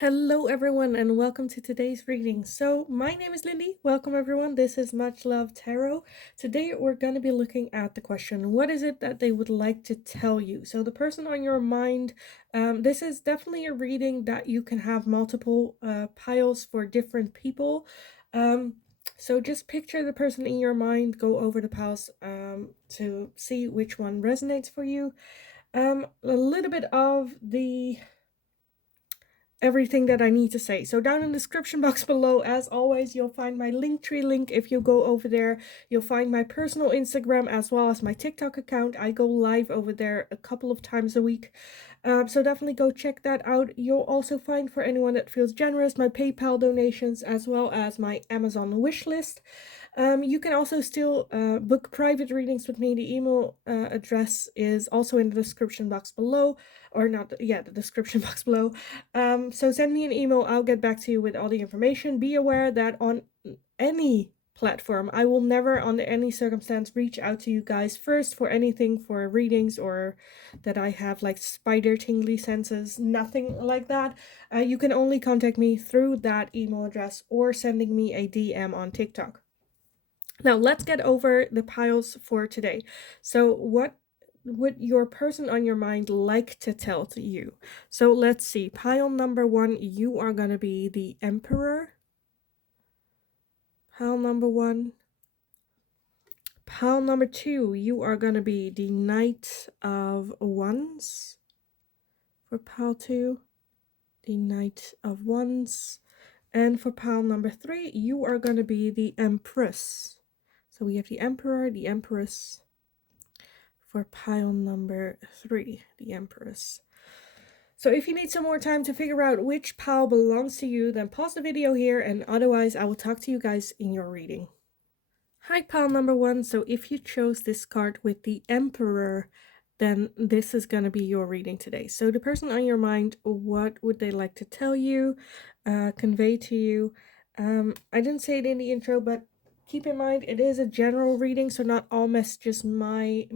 Hello, everyone, and welcome to today's reading. So, my name is Lindy. Welcome, everyone. This is Much Love Tarot. Today, we're going to be looking at the question, what is it that they would like to tell you? So, the person on your mind, this is definitely a reading that you can have multiple piles for different people. So, just picture the person in your mind, go over the piles to see which one resonates for you. A little bit of the everything that I need to say. So down in the description box below, as always, you'll find my Linktree link. If you go over there, you'll find my personal Instagram as well as my TikTok account. I go live over there a couple of times a week. So definitely go check that out. You'll also find, for anyone that feels generous, my PayPal donations as well as my Amazon wish list. You can also still book private readings with me. The email address is also in the description box below, or not, yeah, the description box below. So send me an email. I'll get back to you with all the information. Be aware that on any platform, I will never, under any circumstance, reach out to you guys first for anything for readings or that I have like spider tingly senses. Nothing like that. You can only contact me through that email address or sending me a DM on TikTok. Now let's get over the piles for today. So what would your person on your mind like to tell to you? So let's see. Pile number 1, you are going to be the Emperor. Pile number 1. Pile number 2, you are going to be the Knight of Wands. For pile 2, the Knight of Wands. And for pile number 3, you are going to be the Empress. So we have the Emperor, the Empress. For pile number 3, the Empress. So if you need some more time to figure out which pile belongs to you, then pause the video here, and otherwise I will talk to you guys in your reading. Hi, pile number 1. So if you chose this card with the Emperor, then this is going to be your reading today. So the person on your mind, what would they like to tell you, convey to you? I didn't say it in the intro, but keep in mind it is a general reading, so not all messages might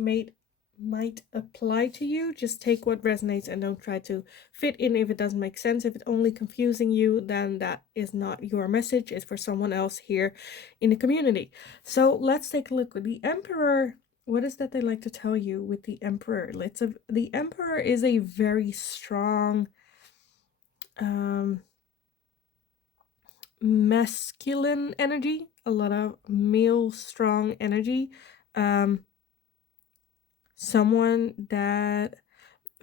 apply to you. Just take what resonates and don't try to fit in if it doesn't make sense. If it's only confusing you, then that is not your message. It's for someone else here in the community. So let's take a look. The Emperor, what is that they like to tell you with the Emperor? The Emperor is a very strong masculine energy, a lot of male strong energy. Someone that,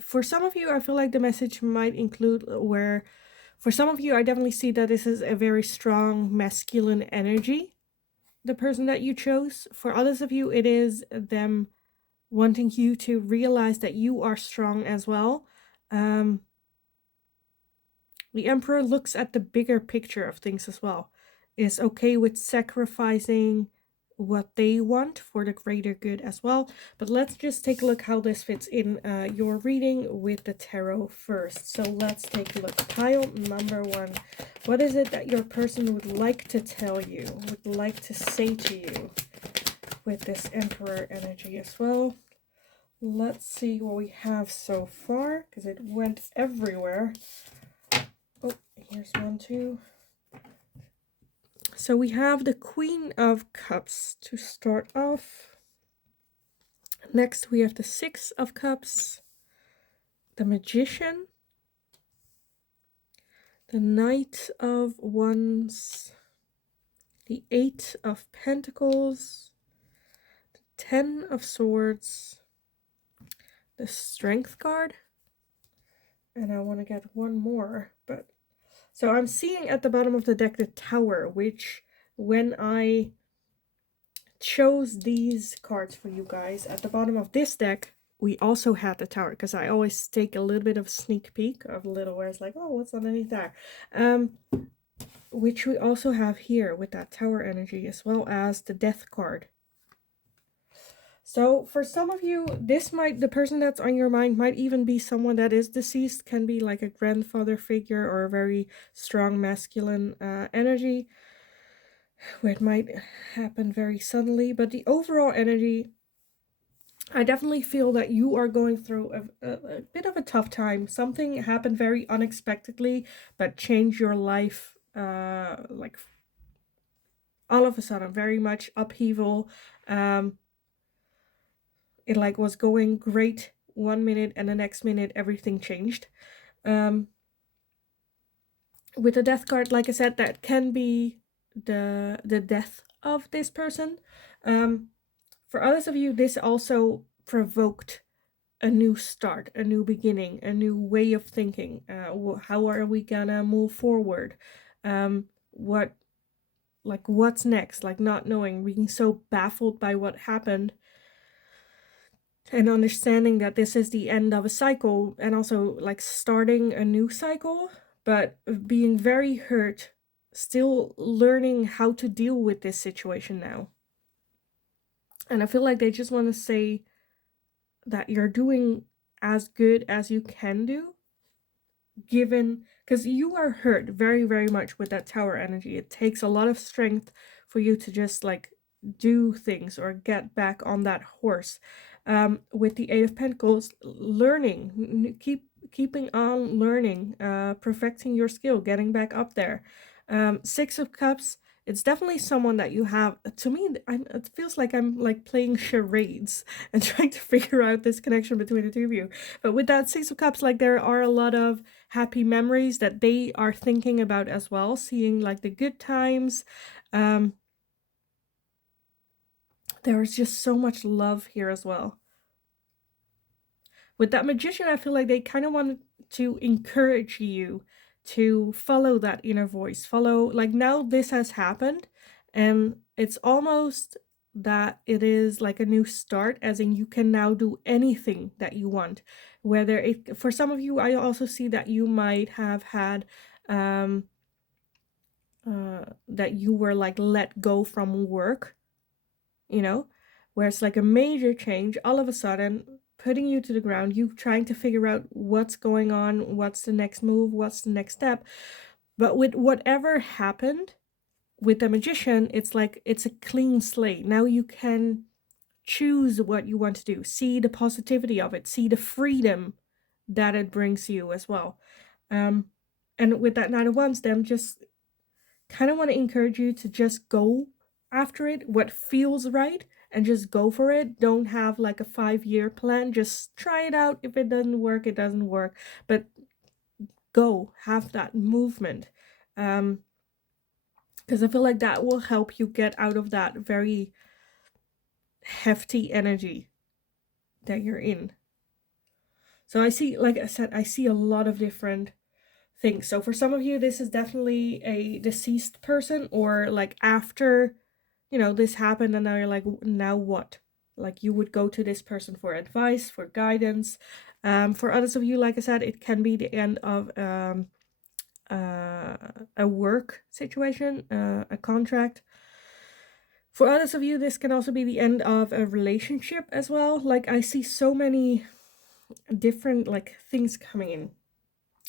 for some of you, I feel like the message might include where, for some of you, I definitely see that this is a very strong masculine energy, the person that you chose. For others of you, it is them wanting you to realize that you are strong as well. The Emperor looks at the bigger picture of things as well, is okay with sacrificing what they want for the greater good as well. But let's just take a look how this fits in your reading with the tarot first. So let's take a look. Pile number 1. What is it that your person would like to tell you, would like to say to you with this Emperor energy as well? Let's see what we have so far, because it went everywhere. Oh, here's one too. So we have the Queen of Cups to start off. Next we have the Six of Cups, the Magician, the Knight of Wands, the Eight of Pentacles, the Ten of Swords, the Strength card, and I want to get one more, but so I'm seeing at the bottom of the deck the Tower, which when I chose these cards for you guys, at the bottom of this deck we also had the Tower, because I always take a little bit of a sneak peek of a little where it's like, oh, what's underneath there, which we also have here with that Tower energy, as well as the Death card. So for some of you, the person that's on your mind might even be someone that is deceased, can be like a grandfather figure or a very strong masculine energy, where it might happen very suddenly. But the overall energy I definitely feel that you are going through a bit of a tough time. Something happened very unexpectedly that changed your life, like all of a sudden, very much upheaval. Um, it like was going great 1 minute, and the next minute everything changed. Um, with the death card, like I said, that can be the death of this person. Um, for others of you, this also provoked a new start, a new beginning, a new way of thinking. How are we gonna move forward? What like what's next? Like not knowing, being so baffled by what happened, and understanding that this is the end of a cycle, and also like starting a new cycle, but being very hurt, still learning how to deal with this situation now. And I feel like they just want to say that you're doing as good as you can do, given because you are hurt very very much with that tower energy. It takes a lot of strength for you to just like do things or get back on that horse. With the Eight of Pentacles, learning, keeping on learning, perfecting your skill, getting back up there. Six of Cups, it's definitely someone that you have. To me, it feels like I'm like playing charades and trying to figure out this connection between the two of you. But with that Six of Cups, like there are a lot of happy memories that they are thinking about as well, seeing like the good times. um there is just so much love here as well. With that Magician, I feel like they kind of wanted to encourage you to follow that inner voice, follow, like, now this has happened, and it's almost that it is like a new start, as in you can now do anything that you want. Whether it, for some of you, I also see that you might have had um that you were like let go from work, you know, where it's like a major change all of a sudden, putting you to the ground, you trying to figure out what's going on, what's the next move, what's the next step. But with whatever happened with the Magician, it's like it's a clean slate. Now you can choose what you want to do, see the positivity of it, see the freedom that it brings you as well. Um, and with that Nine of Wands, them just kind of want to encourage you to just go after it, what feels right, and just go for it. Don't have like a 5-year plan. Just try it out. If it doesn't work, it doesn't work. But go, have that movement. Because I feel like that will help you get out of that very hefty energy that you're in. So I see, like I said, I see a lot of different things. So for some of you, this is definitely a deceased person, or like after, you know, this happened and now you're like, now what? Like you would go to this person for advice, for guidance. For others of you, like I said, it can be the end of a work situation, a contract. For others of you, this can also be the end of a relationship as well. Like I see so many different like things coming in.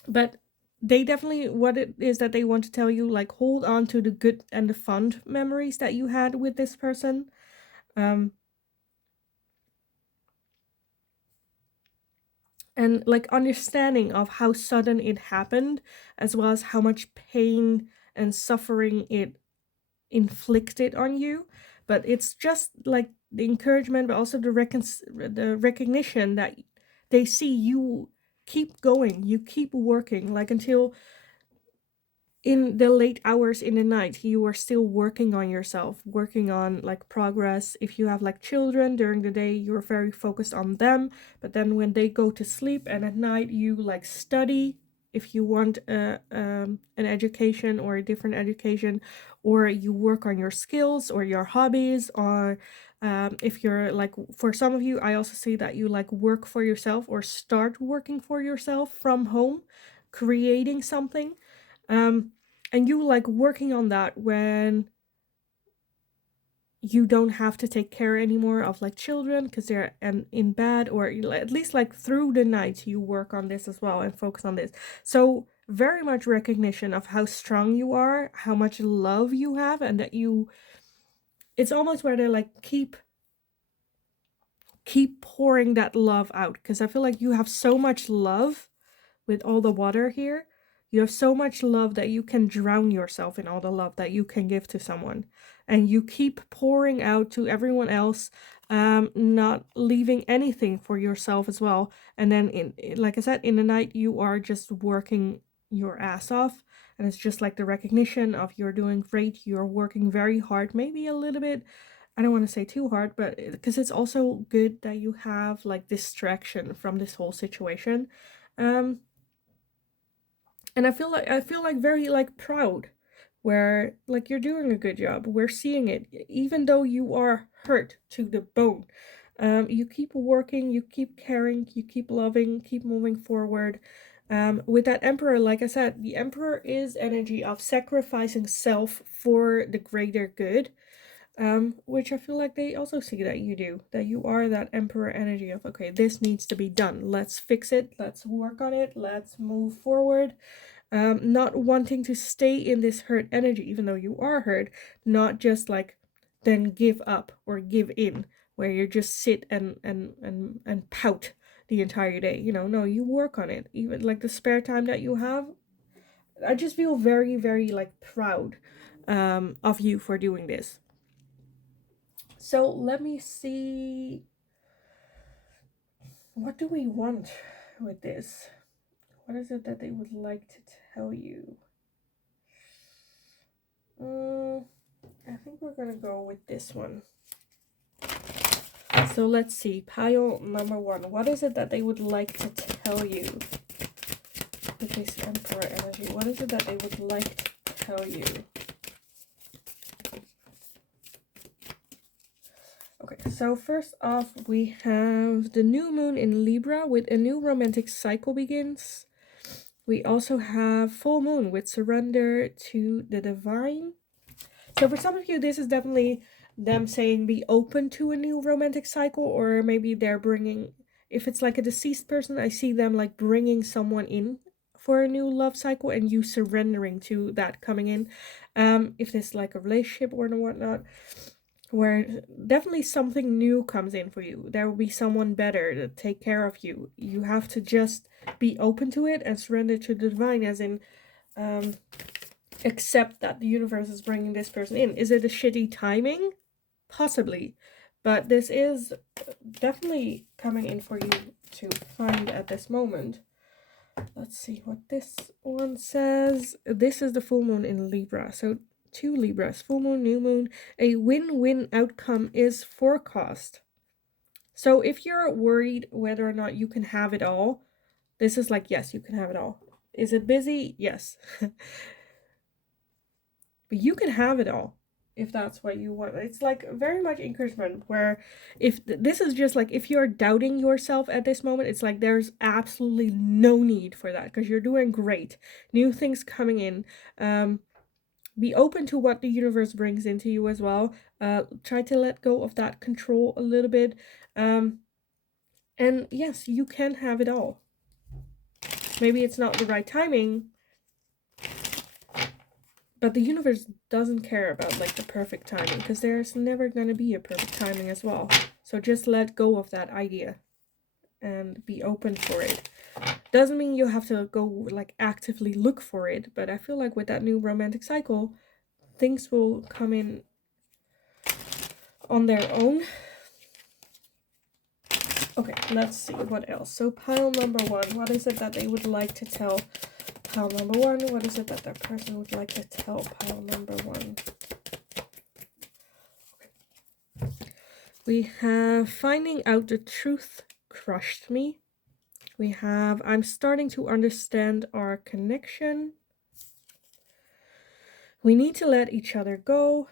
But they definitely, what it is that they want to tell you, like hold on to the good and the fond memories that you had with this person. And like understanding of how sudden it happened, as well as how much pain and suffering it inflicted on you. But it's just like the encouragement, but also the recognition that they see you keep going, you keep working, like until in the late hours in the night you are still working on yourself, working on like progress. If you have like children, during the day you're very focused on them, but then when they go to sleep and at night you like study, if you want an education or a different education, or you work on your skills or your hobbies, or if you're like, for some of you, I also see that you like work for yourself or start working for yourself from home, creating something. um and you like working on that when you don't have to take care anymore of like children because they're in bed, or at least like through the night you work on this as well and focus on this. So very much recognition of how strong you are, how much love you have, and that you, it's almost where they like keep keep pouring that love out, because I feel like you have so much love with all the water here. You have so much love that you can drown yourself in all the love that you can give to someone. And you keep pouring out to everyone else, not leaving anything for yourself as well. And then, like I said, in the night, you are just working your ass off. And it's just like the recognition of you're doing great, you're working very hard, maybe a little bit, I don't want to say too hard, but because it's also good that you have like distraction from this whole situation. Um, and I feel like very like proud, where like you're doing a good job, we're seeing it, even though you are hurt to the bone. You keep working, you keep caring, you keep loving, keep moving forward. With that emperor, like I said, the emperor is energy of sacrificing self for the greater good. Which I feel like they also see that you do, that you are that emperor energy of, okay, this needs to be done, let's fix it, let's work on it, let's move forward. Not wanting to stay in this hurt energy, even though you are hurt, not just like then give up or give in, where you just sit and pout the entire day. No, you work on it. Even like the spare time that you have, I just feel very, very like proud of you for doing this. So let me see. What do we want with this? What is it that they would like to tell you? I think we're gonna go with this one. So let's see. Pile number 1. What is it that they would like to tell you with this Emperor energy? What is it that they would like to tell you? Okay, so first off, we have the new moon in Libra with a new romantic cycle begins. We also have full moon with surrender to the divine. So for some of you, this is definitely them saying be open to a new romantic cycle, or maybe they're bringing, if it's like a deceased person, I see them like bringing someone in for a new love cycle and you surrendering to that coming in. If there's like a relationship or whatnot, where definitely something new comes in for you. There will be someone better to take care of you. You have to just be open to it and surrender to the divine, as in accept that the universe is bringing this person in. Is it a shitty timing? Possibly. But this is definitely coming in for you to find at this moment. Let's see what this one says. This is the full moon in Libra. So 2 Libras, full moon, new moon. A win-win outcome is forecast. So if you're worried whether or not you can have it all, this is like, yes, you can have it all. Is it busy? Yes. But you can have it all if that's what you want. It's like very much encouragement, where if this is just like, if you're doubting yourself at this moment, it's like there's absolutely no need for that, because you're doing great. New things coming in. Be open to what the universe brings into you as well. Try to let go of that control a little bit. And yes, you can have it all. Maybe it's not the right timing, but the universe doesn't care about like the perfect timing, because there's never going to be a perfect timing as well. So just let go of that idea and be open for it. Doesn't mean you have to go like actively look for it, but I feel like with that new romantic cycle, things will come in on their own. Okay, let's see what else. So pile number 1, what is it that they would like to tell pile number 1? What is it that that person would like to tell pile number 1? Okay. We have finding out the truth crushed me. We have I'm starting to understand our connection. We need to let each other go.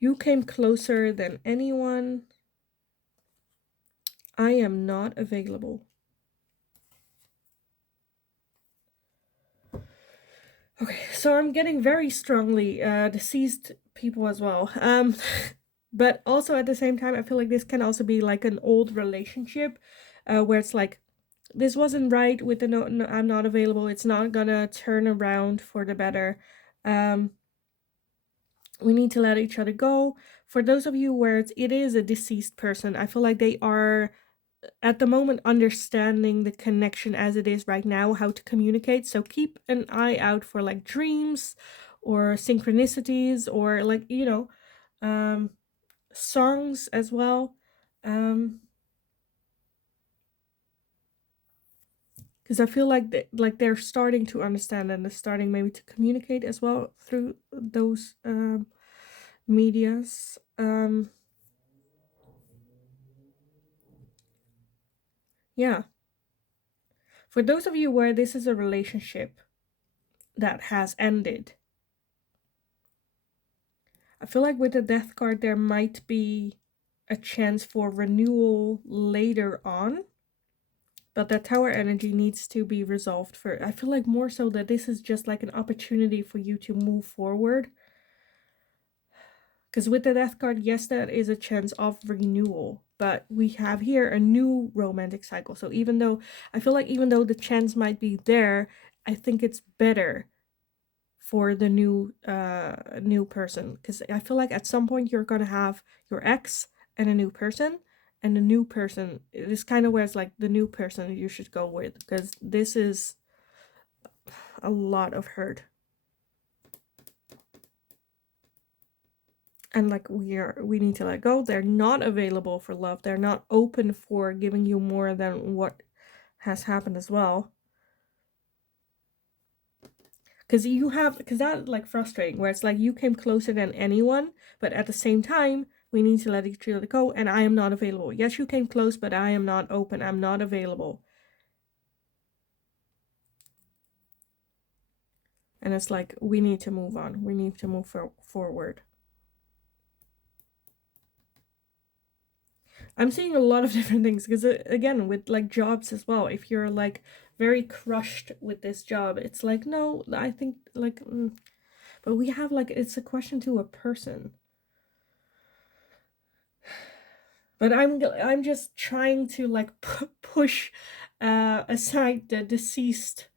You came closer than anyone. I am not available. Okay, so I'm getting very strongly deceased people as well. But also at the same time, I feel like this can also be like an old relationship, where it's like, this wasn't right with the no, I'm not available. It's not gonna turn around for the better. We need to let each other go. For those of you where it is a deceased person, I feel like they are at the moment understanding the connection as it is right now, how to communicate. So keep an eye out for like dreams or synchronicities or like, um songs as well. Because I feel like they're starting to understand and they're starting maybe to communicate as well through those medias. Yeah. For those of you where this is a relationship that has ended, I feel like with the death card there might be a chance for renewal later on, but that tower energy needs to be resolved first. I feel like more so that this is just like an opportunity for you to move forward. Because with the death card, yes, that is a chance of renewal, but we have here a new romantic cycle. So even though I feel like even though the chance might be there, I think it's better for the new person, because I feel like at some point you're gonna have your ex and a new person, and the new person is kind of where it's like the new person you should go with, because this is a lot of hurt. And like we need to let go. They're not available for love. They're not open for giving you more than what has happened as well. Because that like frustrating where it's like you came closer than anyone, but at the same time we need to let each other go, and I am not available. Yes, you came close, but I am not open. I'm not available. And it's like we need to move on. We need to move forward. I'm seeing a lot of different things because again with like jobs as well. If you're like very crushed with this job, it's like no, I think like but we have like it's a question to a person. But I'm just trying to like push aside the deceased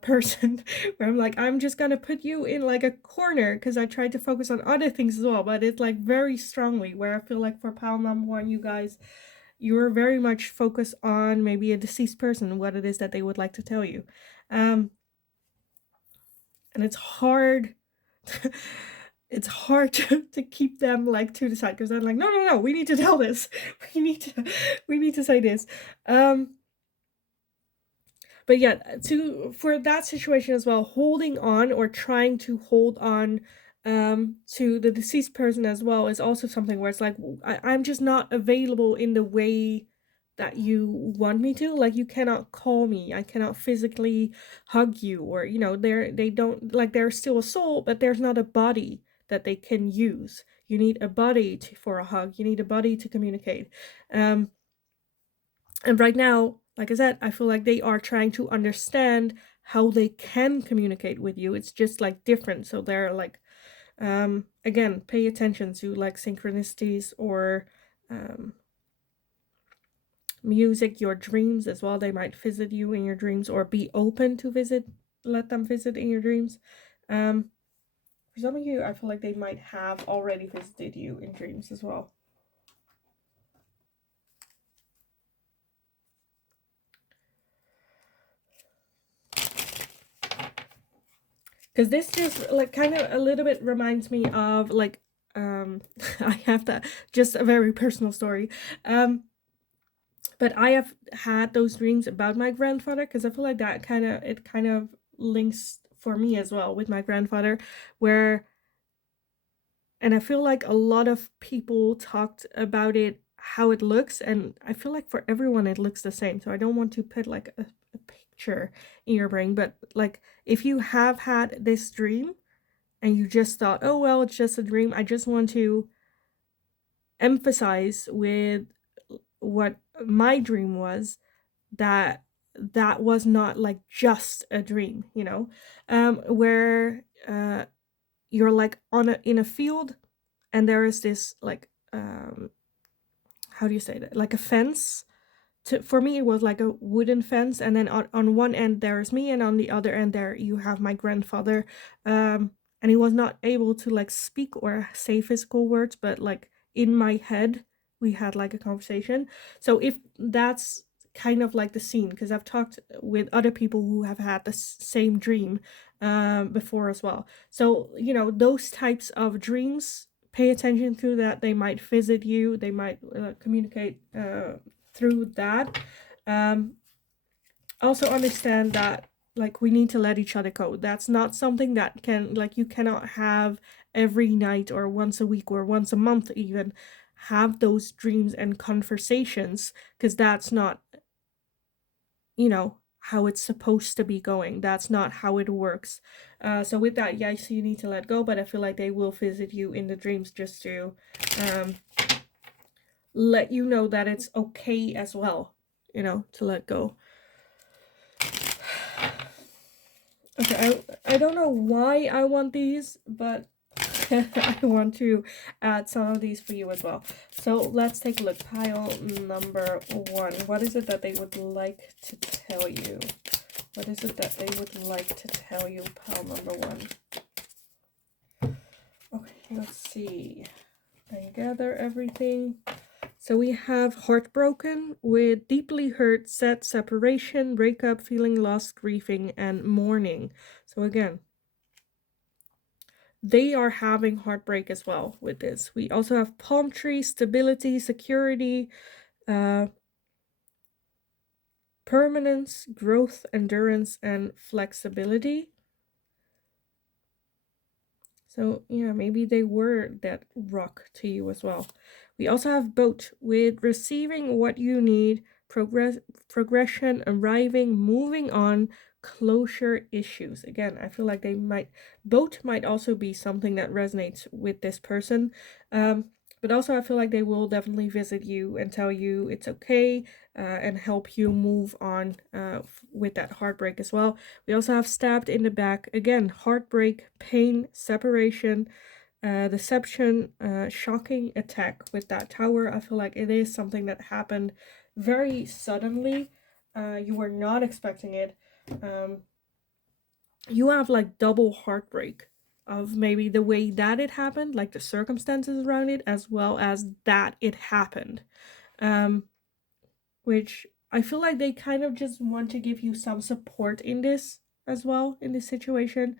person where I'm like I'm just gonna put you in like a corner because I tried to focus on other things as well, but it's like very strongly where I feel like for pile number one, you guys, you're very much focused on maybe a deceased person, what it is that they would like to tell you. And it's hard it's hard to keep them like to the side because they're like no, we need to tell this. We need to say this. But yeah, to for that situation as well, holding on or trying to hold on to the deceased person as well is also something where it's like I'm just not available in the way that you want me to. Like you cannot call me, I cannot physically hug you, or they don't like there's still a soul, but there's not a body that they can use. You need a body for a hug, you need a body to communicate. And right now, like I said, I feel like they are trying to understand how they can communicate with you. It's just like different. So they're like, again, pay attention to like synchronicities or music, your dreams as well. They might visit you in your dreams or be open to let them visit in your dreams. For some of you, I feel like they might have already visited you in dreams as well. Because this just like kind of a little bit reminds me of like I have that just a very personal story. But I have had those dreams about my grandfather because I feel like that kind of links for me as well with my grandfather, where and I feel like a lot of people talked about it how it looks, and I feel like for everyone it looks the same. So I don't want to put like a picture in your brain, but like if you have had this dream and you just thought, oh well, it's just a dream, I just want to emphasize with what my dream was, that that was not like just a dream, where you're like in a field, and there is this like how do you say that, like a fence. For me it was like a wooden fence, and then on one end there is me, and on the other end there you have my grandfather, and and he was not able to like speak or say physical words, but like in my head we had like a conversation. So if that's kind of like the scene, because I've talked with other people who have had the same dream before as well. So, you know, those types of dreams, pay attention to that. They might visit you, they might communicate through that. Um, also understand that like we need to let each other go. That's not something that can, like, you cannot have every night or once a week or once a month even have those dreams and conversations, because that's not, you know, how it's supposed to be going. That's not how it works. So with that, yes, you need to let go, but I feel like they will visit you in the dreams just to um, let you know that it's okay as well, you know, to let go. Okay, I don't know why I want these, but I want to add some of these for you as well. So let's take a look. Pile number 1. What is it that they would like to tell you? What is it that they would like to tell you, pile number 1? Okay, let's see. I gather everything. So we have heartbroken with deeply hurt, sad, separation, breakup, feeling lost, grieving, and mourning. So again, they are having heartbreak as well with this. We also have palm tree, stability, security, permanence, growth, endurance, and flexibility. So yeah, maybe they were that rock to you as well. We also have boat with receiving what you need, progression, arriving, moving on, closure, issues. Again, I feel like they might, boat might also be something that resonates with this person. But also I feel like they will definitely visit you and tell you it's okay, and help you move on with that heartbreak as well. We also have stabbed in the back. Again, heartbreak, pain, separation, deception, shocking attack with that tower. I feel like it is something that happened very suddenly. You were not expecting it. You have like double heartbreak of maybe the way that it happened, like the circumstances around it, as well as that it happened. Which I feel like they kind of just want to give you some support in this as well, in this situation,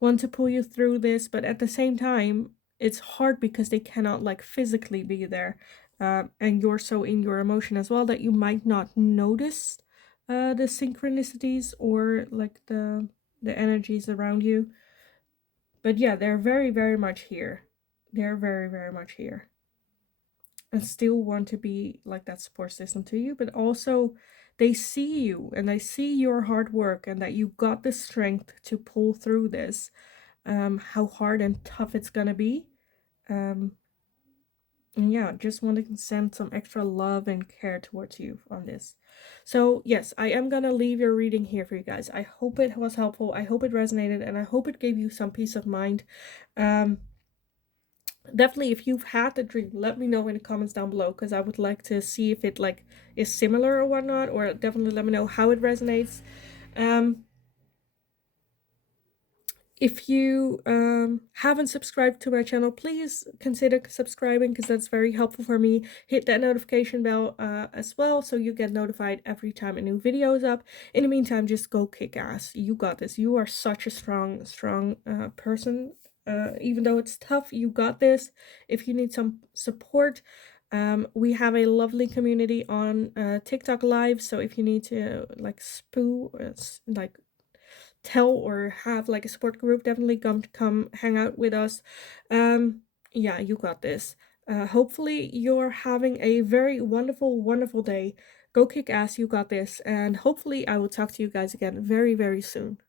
want to pull you through this, but at the same time, it's hard because they cannot like physically be there. And you're so in your emotion as well that you might not notice the synchronicities or like the energies around you. But yeah, they're very, very much here. They're very, very much here. And still want to be like that support system to you, but also they see you and they see your hard work and that you got the strength to pull through this, how hard and tough it's gonna be. And yeah, just want to send some extra love and care towards you on this. So yes, I am gonna leave your reading here for you guys. I hope it was helpful, I hope it resonated, and I hope it gave you some peace of mind. Definitely, if you've had the dream, let me know in the comments down below, because I would like to see if it like is similar or whatnot, or definitely let me know how it resonates. If you haven't subscribed to my channel, please consider subscribing, because that's very helpful for me. Hit that notification bell as well, so you get notified every time a new video is up. In the meantime, just go kick ass. You got this. You are such a strong person. Even though it's tough, you got this. If you need some support, we have a lovely community on TikTok Live. So if you need to like like tell or have like a support group, definitely come hang out with us. Yeah, you got this. Hopefully you're having a very wonderful day. Go kick ass, you got this, and hopefully I will talk to you guys again very, very soon.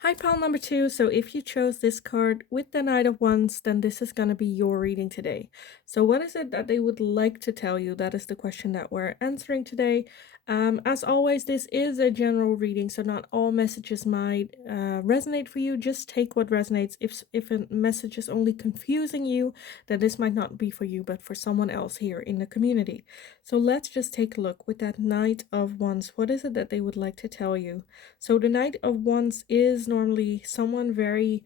Hi, pile number 2. So if you chose this card with the Knight of Wands, then this is going to be your reading today. So what is it that they would like to tell you? That is the question that we're answering today. As always, this is a general reading, so not all messages might resonate for you. Just take what resonates. If a message is only confusing you, then this might not be for you, but for someone else here in the community. So let's just take a look with that Knight of Wands. What is it that they would like to tell you? So the Knight of Wands is normally someone very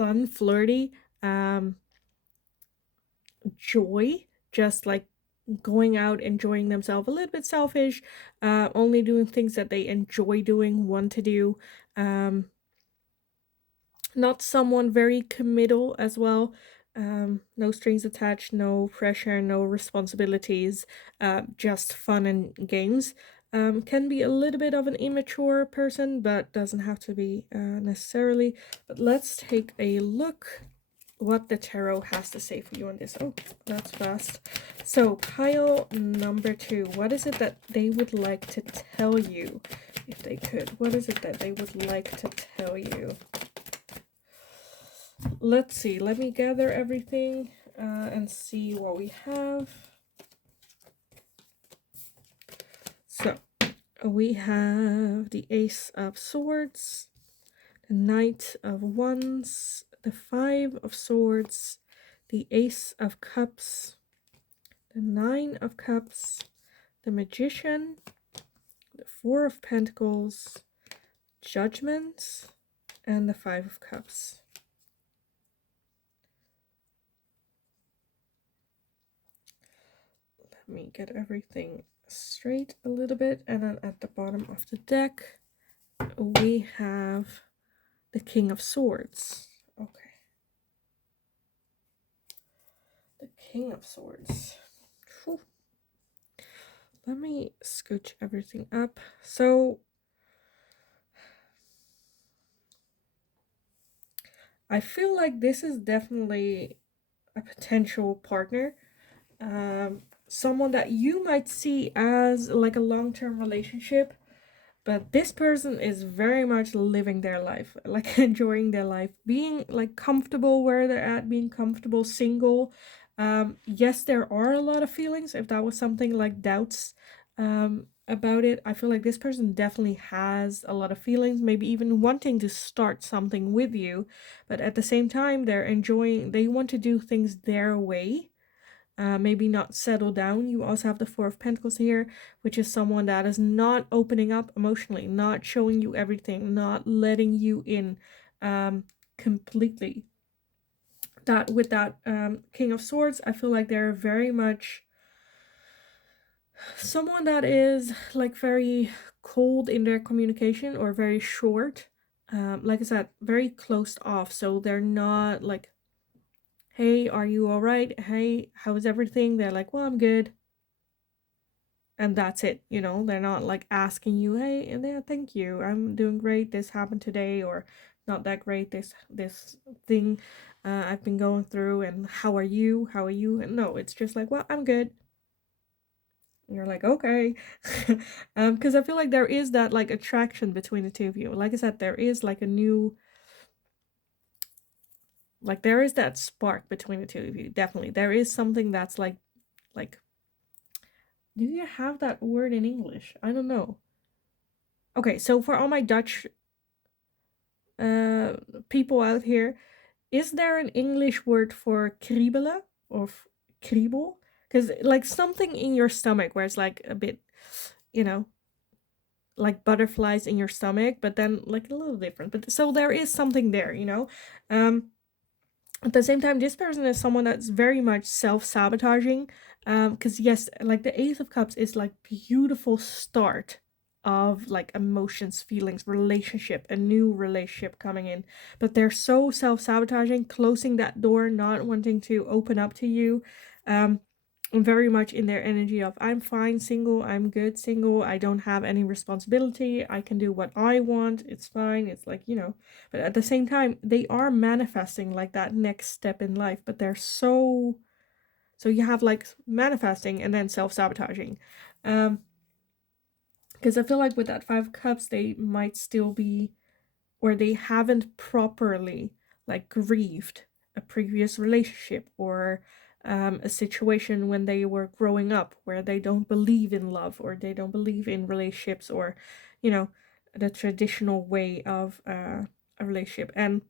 fun, flirty, joy, just like going out, enjoying themselves, a little bit selfish, only doing things that they enjoy doing, want to do. Um, Not someone very committal as well. No strings attached, no pressure, no responsibilities, just fun and games. Can be a little bit of an immature person, but doesn't have to be necessarily. But let's take a look what the tarot has to say for you on this. Oh, that's fast. So, pile number 2. What is it that they would like to tell you if they could? What is it that they would like to tell you? Let's see. Let me gather everything and see what we have. So, we have the Ace of Swords, the Knight of Wands, the Five of Swords, the Ace of Cups, the Nine of Cups, the Magician, the Four of Pentacles, Judgment, and the Five of Cups. Let me get everything straight a little bit, and then at the bottom of the deck we have the King of Swords. Okay. The King of Swords. Whew. Let me scooch everything up. So I feel like this is definitely a potential partner. Someone that you might see as like a long-term relationship, but this person is very much living their life, like enjoying their life, being like comfortable where they're at, being comfortable single. Yes, there are a lot of feelings. If that was something like doubts about it, I feel like this person definitely has a lot of feelings, maybe even wanting to start something with you, but at the same time they're enjoying, they want to do things their way. Maybe not settle down. You also have the Four of Pentacles here, which is someone that is not opening up emotionally, not showing you everything, not letting you in completely. That with that King of Swords, I feel like they're very much someone that is like very cold in their communication or very short. Like I said, very closed off. So they're not like, hey, are you all right? Hey, how is everything? They're like, well, I'm good. And that's it, you know, they're not like asking you, hey, and yeah, thank you, I'm doing great, this happened today, or not that great, this thing I've been going through, and how are you? And no, it's just like, well, I'm good. And you're like, okay. Because I feel like there is that like attraction between the two of you. Like I said, there is like a new, like there is that spark between the two of you. Definitely there is something that's like do you have that word in English? I don't know. Okay, so for all my Dutch people out here, is there an English word for kriebelen or kriebel? Because like something in your stomach where it's like a bit, you know, like butterflies in your stomach, but then like a little different. But so there is something there, you know. At the same time, this person is someone that's very much self-sabotaging. Because yes, like the Ace of Cups is like beautiful start of like emotions, feelings, relationship, a new relationship coming in, but they're so self-sabotaging, closing that door, not wanting to open up to you. Very much in their energy of, I'm fine single, I'm good single, I don't have any responsibility, I can do what I want, it's fine, it's like, you know. But at the same time, they are manifesting like that next step in life, but they're so you have like manifesting and then self-sabotaging. Because I feel like with that Five of Cups, they might still be, or they haven't properly like grieved a previous relationship, or a situation when they were growing up where they don't believe in love, or they don't believe in relationships, or you know, the traditional way of a relationship. And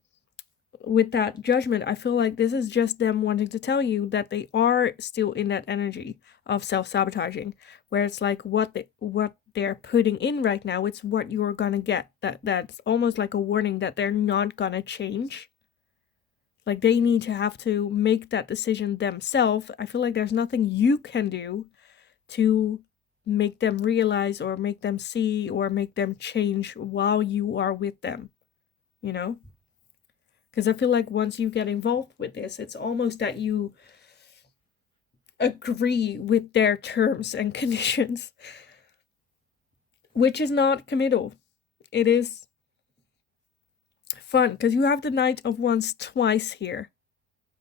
with that Judgment, I feel like this is just them wanting to tell you that they are still in that energy of self-sabotaging, where it's like what they're putting in right now, it's what you're gonna get. That's almost like a warning that they're not gonna change. Like they need to have to make that decision themselves. I feel like there's nothing you can do to make them realize or make them see or make them change while you are with them, you know? Because I feel like once you get involved with this, it's almost that you agree with their terms and conditions, which is not committal. It is fun because you have the Knight of Wands twice here.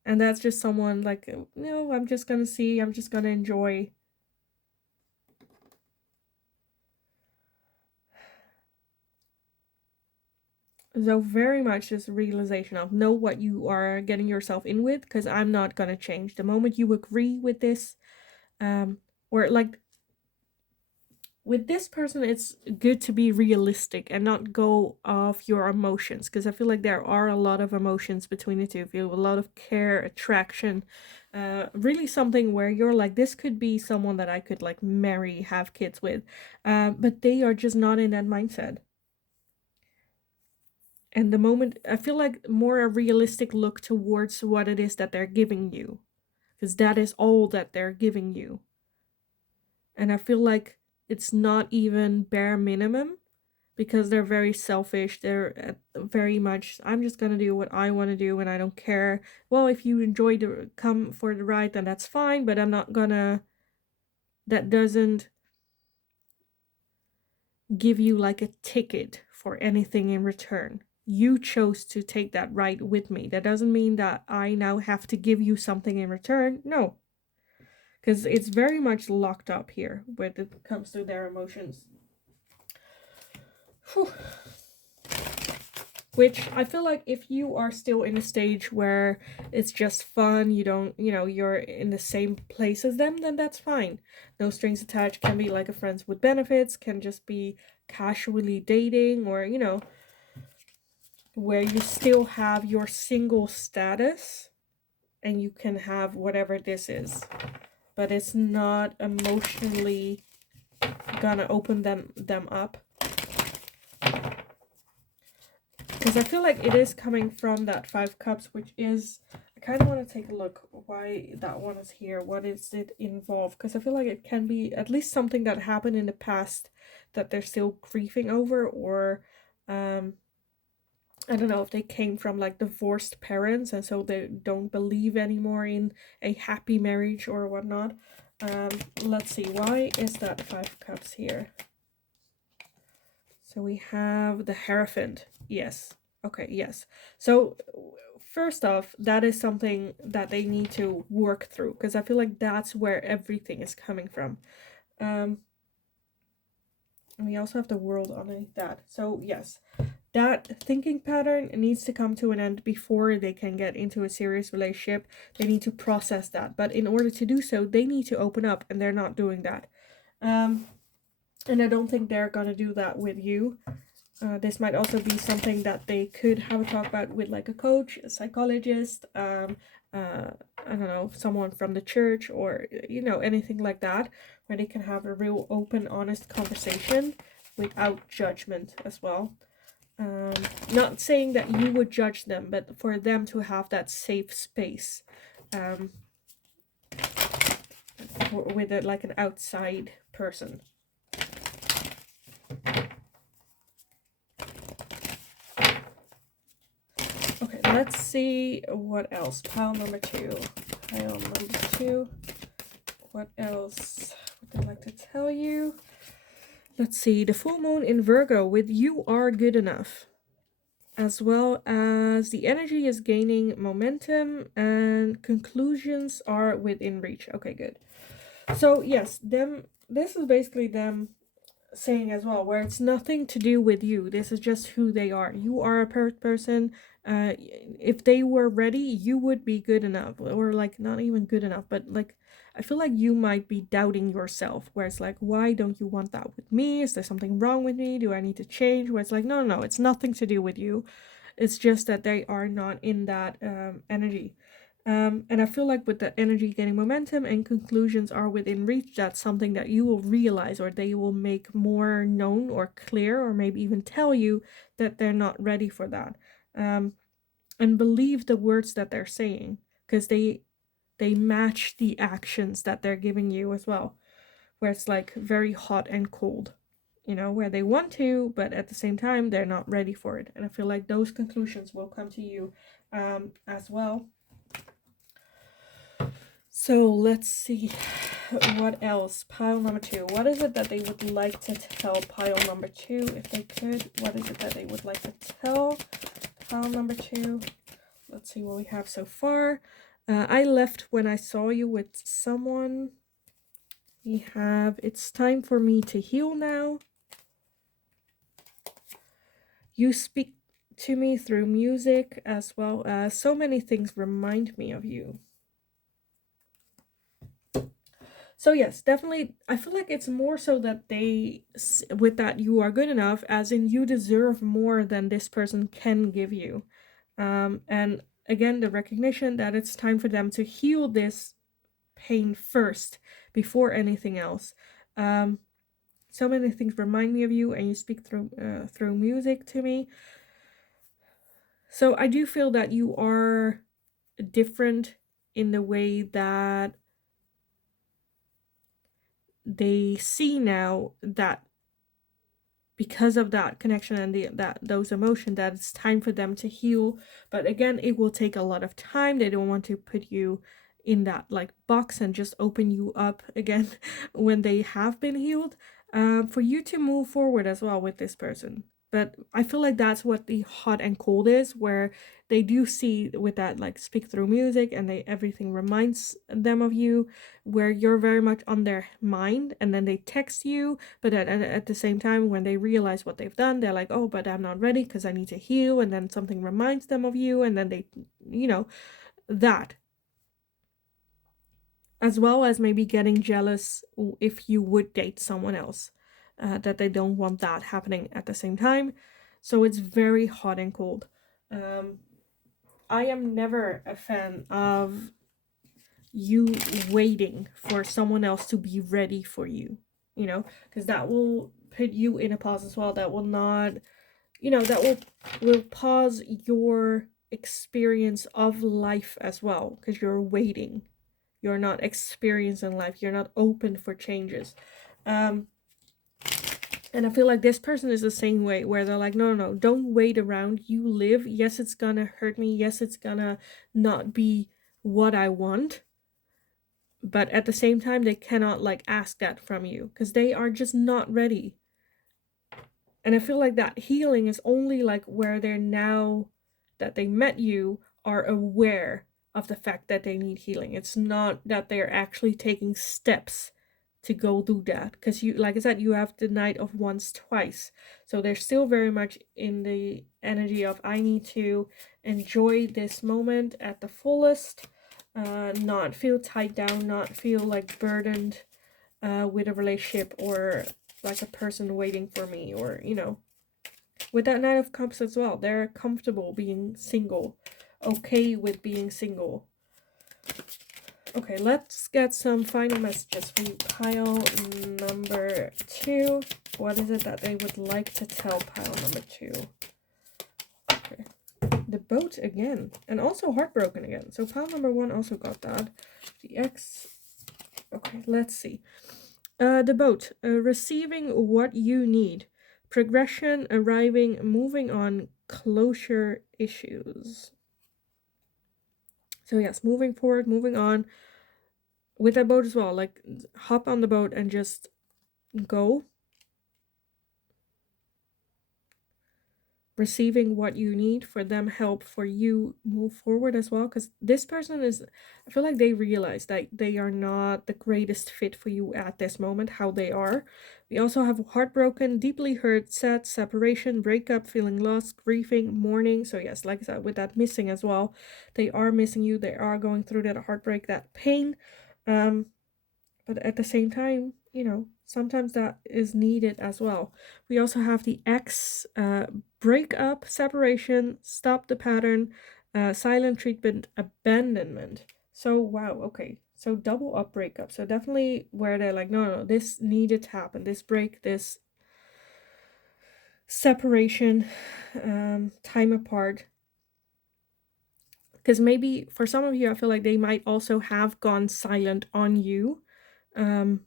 And that's just someone like, no, I'm just gonna see, I'm just gonna enjoy. So very much this realization of know what you are getting yourself in with, because I'm not gonna change. The moment you agree with this, or like with this person, it's good to be realistic and not go off your emotions, because I feel like there are a lot of emotions between the two of you, a lot of care, attraction, really something where you're like, this could be someone that I could like marry, have kids with, but they are just not in that mindset. And the moment, I feel like more a realistic look towards what it is that they're giving you, because that is all that they're giving you. And I feel like it's not even bare minimum, because they're very selfish. They're very much, I'm just gonna do what I want to do and I don't care. Well, if you enjoy the come for the ride, then that's fine, but I'm not gonna, that doesn't give you like a ticket for anything in return. You chose to take that ride with me. That doesn't mean that I now have to give you something in return. No. Because it's very much locked up here when it comes to their emotions. Whew. Which I feel like if you are still in a stage where it's just fun, you don't, you're in the same place as them, then that's fine. No strings attached, can be like a friends with benefits, can just be casually dating, or, where you still have your single status and you can have whatever this is, but it's not emotionally gonna open them up. Because I feel like it is coming from that 5 cups, which is, I kind of want to take a look why that one is here. What is it involved? Because I feel like it can be at least something that happened in the past that they're still grieving over, or I don't know if they came from like divorced parents and so they don't believe anymore in a happy marriage or whatnot. Let's see, why is that 5 cups here? So we have the Hierophant. Yes. Okay, yes. So first off, that is something that they need to work through, because I feel like that's where everything is coming from. And we also have the World underneath that. So yes, that thinking pattern needs to come to an end before they can get into a serious relationship. They need to process that. But in order to do so, they need to open up, and they're not doing that. And I don't think they're gonna do that with you. This might also be something that they could have a talk about with like a coach, a psychologist, I don't know, someone from the church, or anything like that, where they can have a real open, honest conversation without judgment as well. Not saying that you would judge them, but for them to have that safe space, with it like an outside person. Okay, let's see what else. Pile number 2. What else would they like to tell you? Let's see. The full moon in Virgo with you are good enough. As well as the energy is gaining momentum and conclusions are within reach. Okay, good. So yes, this is basically them saying as well, where it's nothing to do with you. This is just who they are. You are a perfect person. If they were ready, you would be good enough, or like not even good enough, but like I feel like you might be doubting yourself, where it's like, why don't you want that with me? Is there something wrong with me? Do I need to change? Where it's like, no, it's nothing to do with you. It's just that they are not in that energy. And I feel like with the energy getting momentum and conclusions are within reach, that's something that you will realize, or they will make more known or clear, or maybe even tell you that they're not ready for that. and believe the words that they're saying, because they match the actions that they're giving you as well, where it's like very hot and cold, where they want to, but at the same time they're not ready for it. And I feel like those conclusions will come to you as well. So let's see what else. Pile number 2. What is it that they would like to tell pile number 2 if they could? What is it that they would like to tell pile number 2? Let's see what we have so far. I left when I saw you with someone. We have, it's time for me to heal now. You speak to me through music as well. So many things remind me of you. So yes, definitely, I feel like it's more so that they, with that, you are good enough, as in you deserve more than this person can give you. And again, the recognition that it's time for them to heal this pain first before anything else. So many things remind me of you, and you speak through music to me. So I do feel that you are different in the way that they see now that because of that connection and those emotions, that it's time for them to heal. But again, it will take a lot of time. They don't want to put you in that like box and just open you up again when they have been healed, for you to move forward as well with this person. But I feel like that's what the hot and cold is, where they do see with that like speak through music, and everything reminds them of you, where you're very much on their mind, and then they text you, but at the same time, when they realize what they've done, they're like, oh, but I'm not ready because I need to heal, and then something reminds them of you, and then they, that. As well as maybe getting jealous if you would date someone else, that they don't want that happening at the same time. So it's very hot and cold. I am never a fan of you waiting for someone else to be ready for you, because that will put you in a pause as well. That will not, that will pause your experience of life as well, because you're waiting. You're not experiencing life. You're not open for changes. And I feel like this person is the same way, where they're like, no, no, no, don't wait around. You live. Yes, it's gonna hurt me. Yes, it's gonna not be what I want. But at the same time, they cannot like ask that from you, because they are just not ready. And I feel like that healing is only like where they're now that they met you are aware of the fact that they need healing. It's not that they're actually taking steps to go do that, because you, like I said, you have the Knight of Wands twice, so they're still very much in the energy of I need to enjoy this moment at the fullest, not feel tied down, not feel like burdened with a relationship, or like a person waiting for me, or with that Knight of Cups as well, they're comfortable being single, okay with being single. Okay, let's get some final messages for you. Pile number 2. What is it that they would like to tell pile number 2? Okay. The Boat again. And also Heartbroken again. So pile number 1 also got that. The X. Okay, let's see. The Boat. Receiving what you need. Progression, arriving, moving on, closure issues. So yes, moving forward, moving on. With that boat as well, like hop on the boat and just go. Receiving what you need, for them help, for you move forward as well, because this person is, I feel like they realize that they are not the greatest fit for you at this moment, how they are. We also have heartbroken, deeply hurt, sad, separation, breakup, feeling lost, grieving, mourning. So yes, like I said, with that missing as well, they are missing you, they are going through that heartbreak, that pain, but at the same time, sometimes that is needed as well. We also have the X, break up, separation, stop the pattern, silent treatment, abandonment. So, wow, okay. So double up breakup. So definitely where they're like, no, no, this needed to happen. This break, this separation, time apart. Because maybe for some of you, I feel like they might also have gone silent on you, um,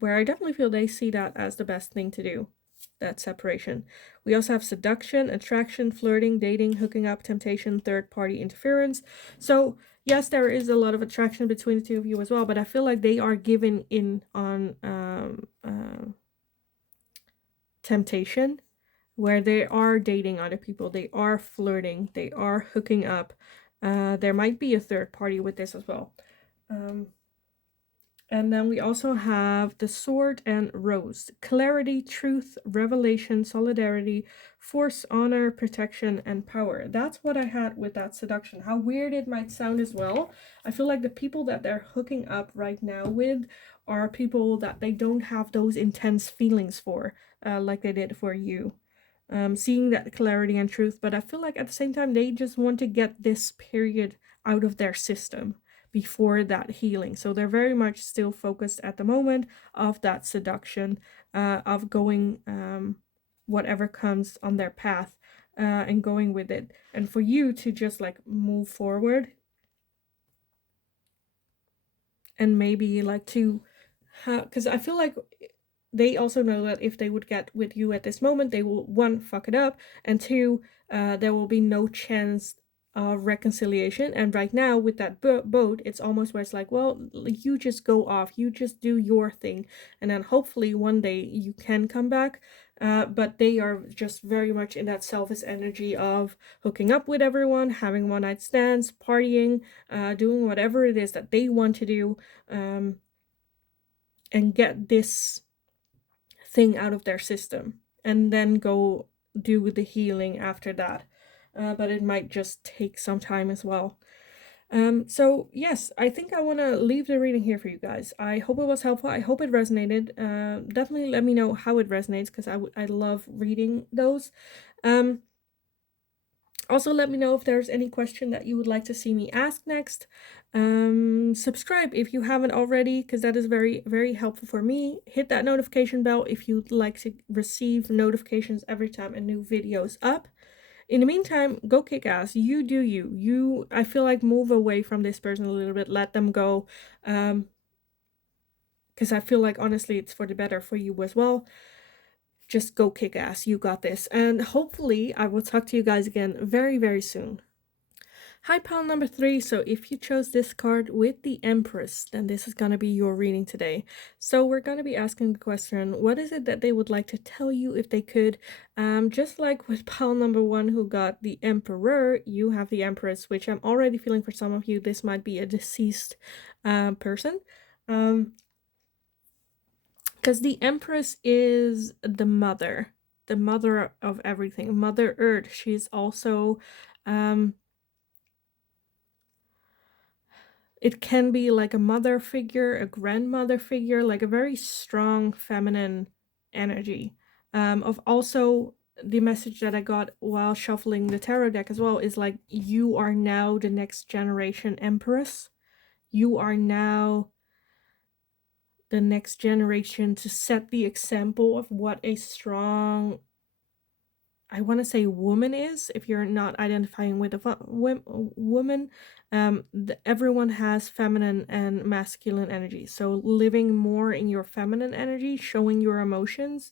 where I definitely feel they see that as the best thing to do, that separation. We also have seduction, attraction, flirting, dating, hooking up, temptation, third party interference. So yes, there is a lot of attraction between the two of you as well, but I feel like they are giving in on temptation, where they are dating other people, they are flirting, they are hooking up. There might be a third party with this as well. And then we also have the sword and rose. Clarity, truth, revelation, solidarity, force, honor, protection, and power. That's what I had with that seduction. How weird it might sound as well. I feel like the people that they're hooking up right now with are people that they don't have those intense feelings for, like they did for you. Seeing that clarity and truth, but I feel like at the same time, they just want to get this period out of their system before that healing. So they're very much still focused at the moment of that seduction, of going whatever comes on their path, and going with it. And for you to just like move forward and maybe like to because I feel like they also know that if they would get with you at this moment, they will, one, fuck it up, and two, there will be no chance of reconciliation. And right now with that boat, it's almost where it's like, well, you just go off, you just do your thing, and then hopefully one day you can come back. But they are just very much in that selfish energy of hooking up with everyone, having one night stands, partying, doing whatever it is that they want to do, and get this thing out of their system and then go do the healing after that. But it might just take some time as well. So yes, I think I want to leave the reading here for you guys. I hope it was helpful. I hope it resonated. Definitely let me know how it resonates, because I love reading those. Also, let me know if there's any question that you would like to see me ask next. Subscribe if you haven't already, because that is very, very helpful for me. Hit that notification bell if you'd like to receive notifications every time a new video is up. In the meantime, go kick ass. You do you. I feel like move away from this person a little bit. Let them go. Because I feel like, honestly, it's for the better for you as well. Just go kick ass. You got this. And hopefully I will talk to you guys again very, very soon. Hi, pile number 3. So if you chose this card with the Empress, then this is going to be your reading today. So we're going to be asking the question, what is it that they would like to tell you if they could? Just like with pile number 1 who got the Emperor, you have the Empress, which I'm already feeling for some of you, this might be a deceased person. Because the Empress is the mother of everything, Mother Earth. She's also, it can be like a mother figure, a grandmother figure, like a very strong feminine energy. Of also, the message that I got while shuffling the tarot deck as well is like, you are now the next generation Empress. You are now the next generation to set the example of what a strong, I want to say, woman is. If you're not identifying with a woman, everyone has feminine and masculine energy. So living more in your feminine energy, showing your emotions.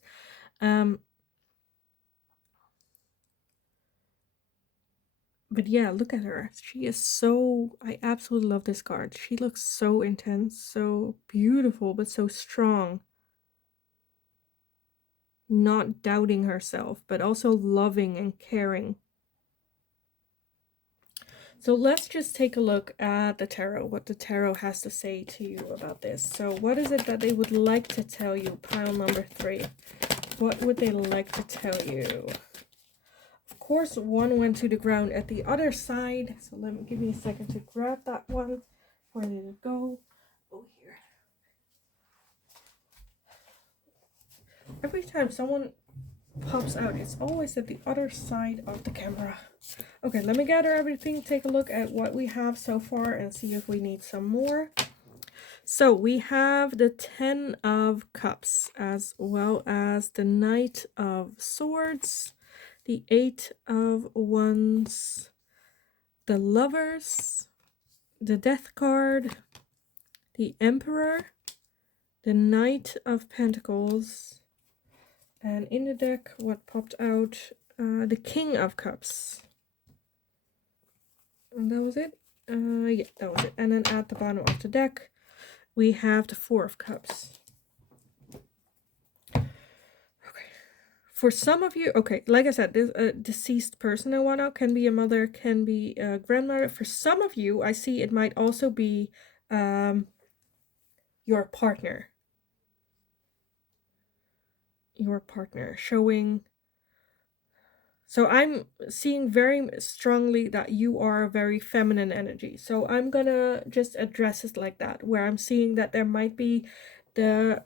But yeah, look at her. She is so, I absolutely love this card. She looks so intense, so beautiful, but so strong. Not doubting herself, but also loving and caring. So let's just take a look at the tarot, what the tarot has to say to you about this. So what is it that they would like to tell you, pile number 3? What would they like to tell you? Of course, one went to the ground at the other side. So give me a second to grab that one. Where did it go? Oh, here. Every time someone pops out, it's always at the other side of the camera. Okay, let me gather everything, take a look at what we have so far and see if we need some more. So we have the 10 of Cups, as well as the Knight of Swords, the 8 of Wands, the Lovers, the Death card, the Emperor, the Knight of Pentacles, and in the deck, what popped out? The King of Cups. And that was it? Yeah, that was it. And then at the bottom of the deck, we have the Four of Cups. Okay. For some of you, okay, like I said, this deceased person and whatnot can be a mother, can be a grandmother. For some of you, I see it might also be your partner. Your partner showing. So I'm seeing very strongly that you are a very feminine energy. So I'm gonna just address it like that, where I'm seeing that there might be the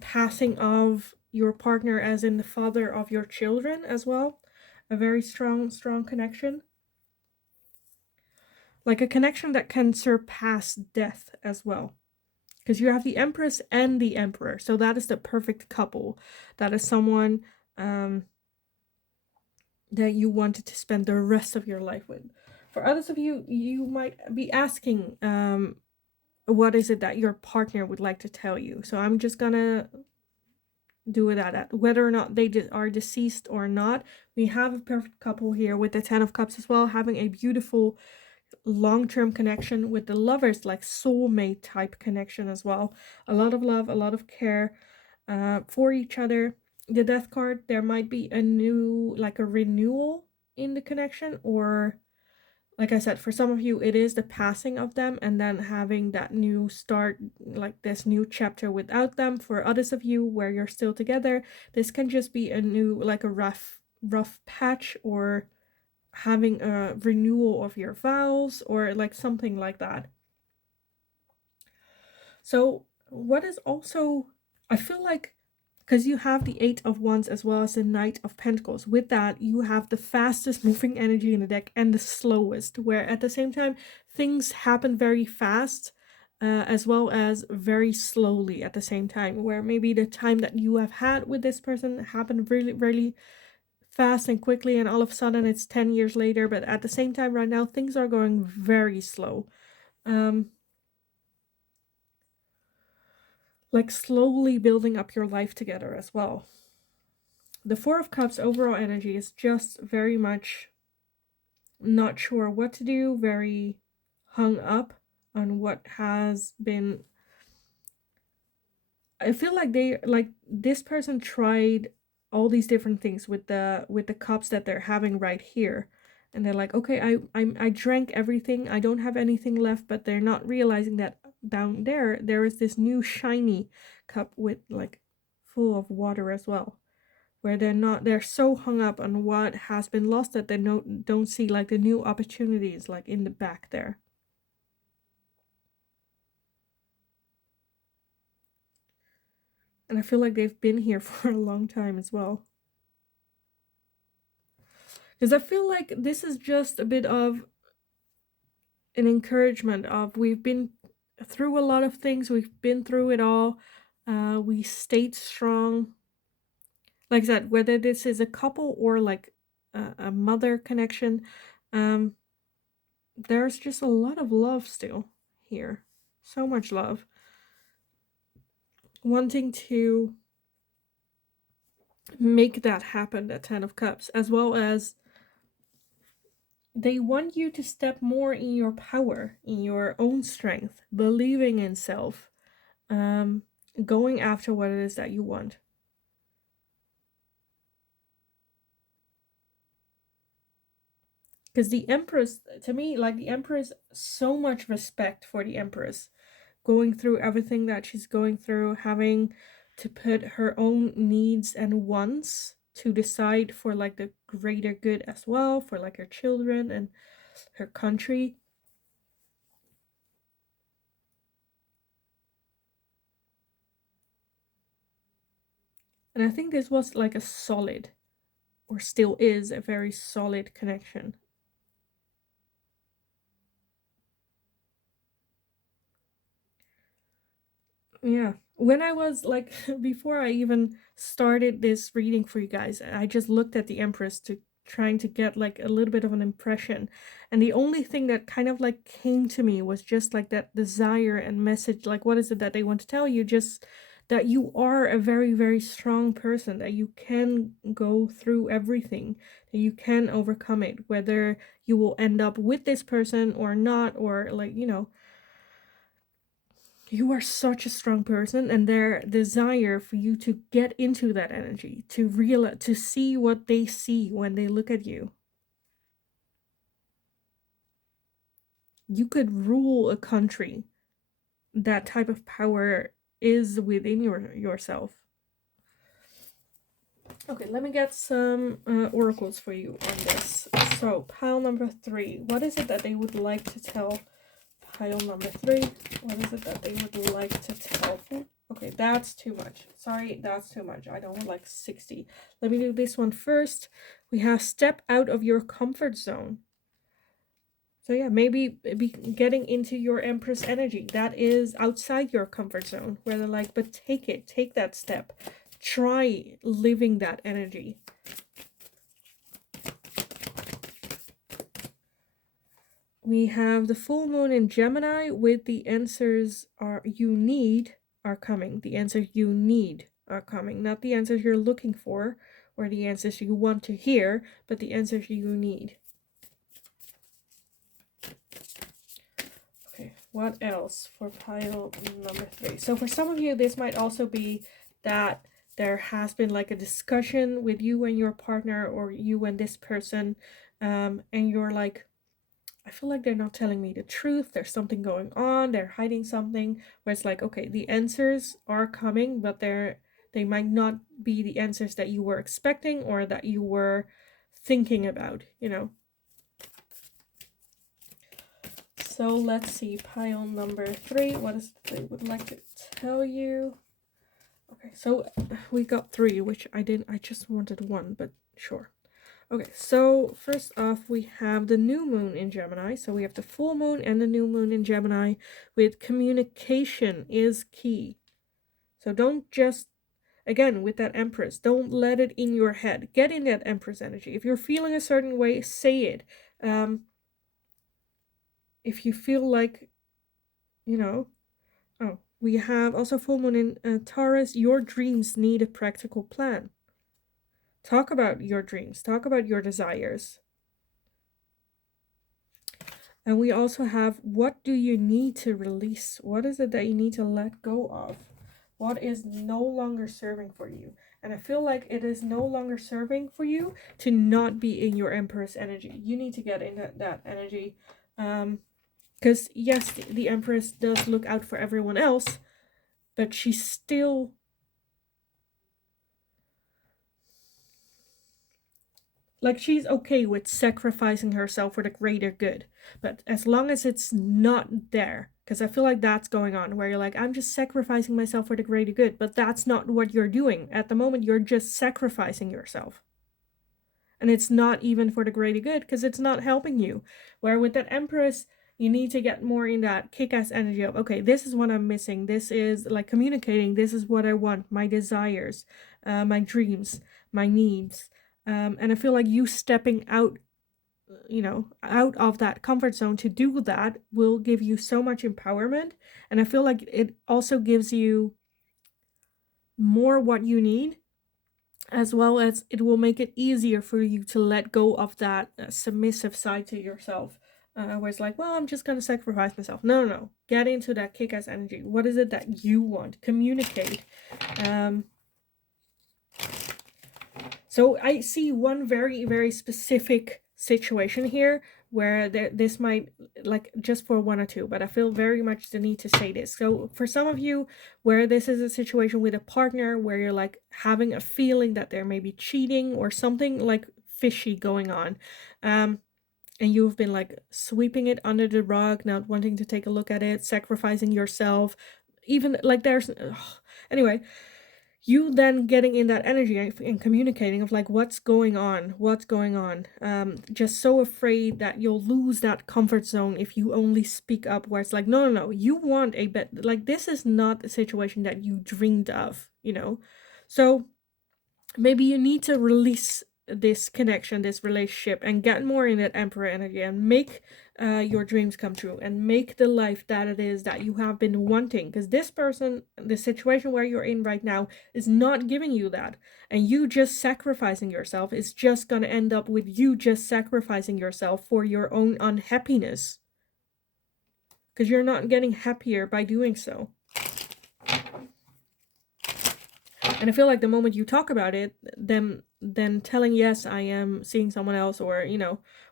passing of your partner, as in the father of your children as well. A very strong connection. Like a connection that can surpass death as well. Because you have the Empress and the Emperor. So that is the perfect couple. That is someone that you wanted to spend the rest of your life with. For others of you, you might be asking, what is it that your partner would like to tell you? So I'm just gonna do that at whether or not they are deceased or not. We have a perfect couple here with the Ten of Cups as well, having a beautiful long-term connection with the Lovers, like soulmate type connection as well. A lot of love, a lot of care for each other. The Death card, there might be a new, like a renewal in the connection, or like I said, for some of you, it is the passing of them and then having that new start, like this new chapter without them. For others of you where you're still together, this can just be a new, like a rough patch, or having a renewal of your vows, or like something like that. So what is also, I feel like, because you have the Eight of Wands as well as the Knight of Pentacles. With that, you have the fastest moving energy in the deck and the slowest, where at the same time, things happen very fast, as well as very slowly at the same time, where maybe the time that you have had with this person happened really, really fast and quickly, and all of a sudden it's 10 years later, but at the same time right now, things are going very slow. Like slowly building up your life together as well. The Four of Cups overall energy is just very much not sure what to do, very hung up on what has been. I feel like this person tried all these different things with the cups that they're having right here, and they're like, okay, I drank everything, I don't have anything left, but they're not realizing that down there is this new shiny cup with like full of water as well, where they're so hung up on what has been lost that they don't see like the new opportunities like in the back there. And I feel like they've been here for a long time as well. Because I feel like this is just a bit of an encouragement of, we've been through a lot of things, we've been through it all, we stayed strong. Like I said, whether this is a couple or like a mother connection, there's just a lot of love still here. So much love. Wanting to make that happen, that Ten of Cups, as well as they want you to step more in your power, in your own strength, believing in self, going after what it is that you want. Because the Empress, to me, like the Empress, so much respect for the Empress, going through everything that she's going through, having to put her own needs and wants to decide for like the greater good as well, for like her children and her country. And I think this was like a solid, or still is a very solid connection. Yeah. When I was like, before I even started this reading for you guys, I just looked at the Empress to trying to get like a little bit of an impression. And the only thing that kind of like came to me was just like that desire and message. Like, what is it that they want to tell you? Just that you are a very, very strong person, that you can go through everything, that you can overcome it, whether you will end up with this person or not, or like, you are such a strong person, and their desire for you to get into that energy, to realize, to see what they see when they look at you. You could rule a country. That type of power is within yourself. Okay, let me get some oracles for you on this. So, pile number 3. What is it that they would like to tell pile number 3? What is it that they would like to tell? Okay, that's too much. Sorry, that's too much. I don't want like 60. Let me do this one first. We have step out of your comfort zone. So yeah, maybe be getting into your Empress energy. That is outside your comfort zone, where they're like, but take that step. Try living that energy. We have the full moon in Gemini with the answers you need are coming. The answers you need are coming. Not the answers you're looking for or the answers you want to hear, but the answers you need. Okay, what else for pile number 3? So for some of you, this might also be that there has been like a discussion with you and your partner, or you and this person, and you're like, I feel like they're not telling me the truth. There's something going on. They're hiding something. Where it's like, okay, the answers are coming, but they might not be the answers that you were expecting or that you were thinking about, So let's see, pile number 3. What is it they would like to tell you? Okay, so we got 3, which I just wanted 1, but sure. Okay, so first off, we have the new moon in Gemini. So we have the full moon and the new moon in Gemini with communication is key. So don't just, again, with that Empress, don't let it in your head. Get in that Empress energy. If you're feeling a certain way, say it. If you feel like, we have also full moon in Taurus. Your dreams need a practical plan. Talk about your dreams. Talk about your desires. And we also have, what do you need to release? What is it that you need to let go of? What is no longer serving for you? And I feel like it is no longer serving for you to not be in your Empress energy. You need to get in that energy. Because yes, the Empress does look out for everyone else, but she's still... like, she's okay with sacrificing herself for the greater good. But as long as it's not there, because I feel like that's going on, where you're like, I'm just sacrificing myself for the greater good, but that's not what you're doing. At the moment, you're just sacrificing yourself. And it's not even for the greater good, because it's not helping you. Where with that Empress, you need to get more in that kick-ass energy of, okay, this is what I'm missing. This is like communicating. This is what I want. My desires, my dreams, my needs. And I feel like you stepping out, out of that comfort zone to do that will give you so much empowerment. And I feel like it also gives you more what you need, as well as it will make it easier for you to let go of that submissive side to yourself. Where it's like, well, I'm just going to sacrifice myself. No. Get into that kick-ass energy. What is it that you want? Communicate. So I see one very, very specific situation here where this might, like, just for 1 or 2, but I feel very much the need to say this. So for some of you, where this is a situation with a partner where you're like having a feeling that there may be cheating or something like fishy going on, and you've been like sweeping it under the rug, not wanting to take a look at it, sacrificing yourself, even like there's anyway, you then getting in that energy and communicating of like, what's going on, just so afraid that you'll lose that comfort zone if you only speak up, where it's like, no, you want a bet, like, this is not the situation that you dreamed of, so maybe you need to release this connection, this relationship, and get more in that emperor energy and make your dreams come true and make the life that it is that you have been wanting. Because this person, the situation where you're in right now, is not giving you that. And you just sacrificing yourself is just going to end up with you just sacrificing yourself for your own unhappiness. Because you're not getting happier by doing so. And I feel like the moment you talk about it, then telling yes, I am seeing someone else, or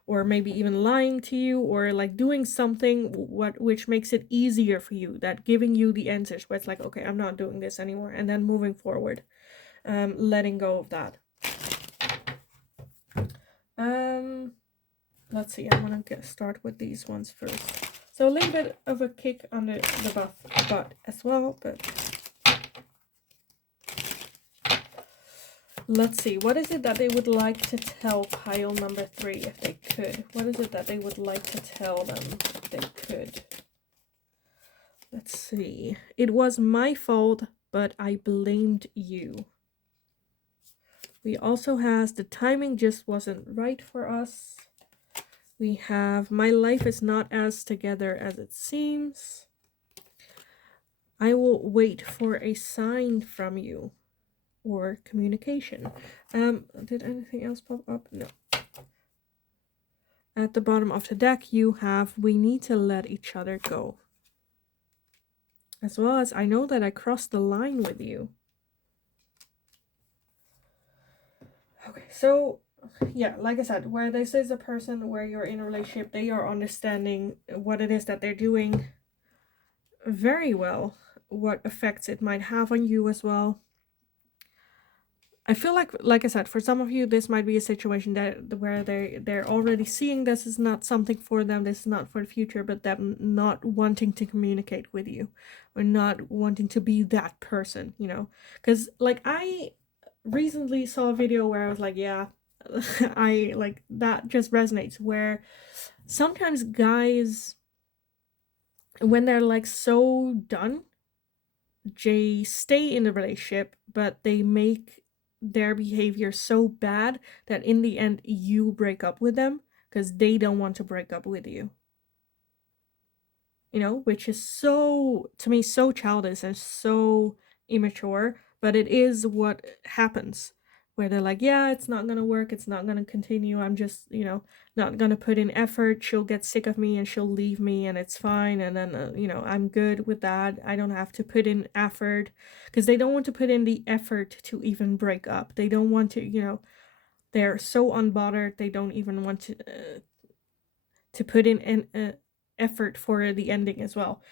or maybe even lying to you, or like doing something which makes it easier for you, that giving you the answers where it's like, okay, I'm not doing this anymore, and then moving forward, letting go of that. Let's see, I'm gonna start with these ones first. So a little bit of a kick on the butt as well, but let's see, what is it that they would like to tell pile number 3 if they could? What is it that they would like to tell them if they could? Let's see. It was my fault, but I blamed you. We also has the timing just wasn't right for us. We have my life is not as together as it seems. I will wait for a sign from you. Or communication. Did anything else pop up? No. At the bottom of the deck, you have we need to let each other go. As well as I know that I crossed the line with you. Okay, so yeah, like I said, where this is a person where you're in a relationship, they are understanding what it is that they're doing very well, what effects it might have on you as well. I feel like I said, for some of you, this might be a situation that where they're already seeing this is not something for them, this is not for the future, but them not wanting to communicate with you, or not wanting to be that person, because like I recently saw a video where I was like, yeah, I like that just resonates, where sometimes guys, when they're like so done, they stay in the relationship, but they make their behavior so bad that in the end you break up with them because they don't want to break up with you. Which is so, to me, so childish and so immature, but it is what happens. Where they're like, yeah, it's not gonna work, it's not gonna continue, I'm just, not gonna put in effort, she'll get sick of me and she'll leave me and it's fine, and then, I'm good with that, I don't have to put in effort, because they don't want to put in the effort to even break up. They don't want to, they're so unbothered, they don't even want to put in an effort for the ending as well.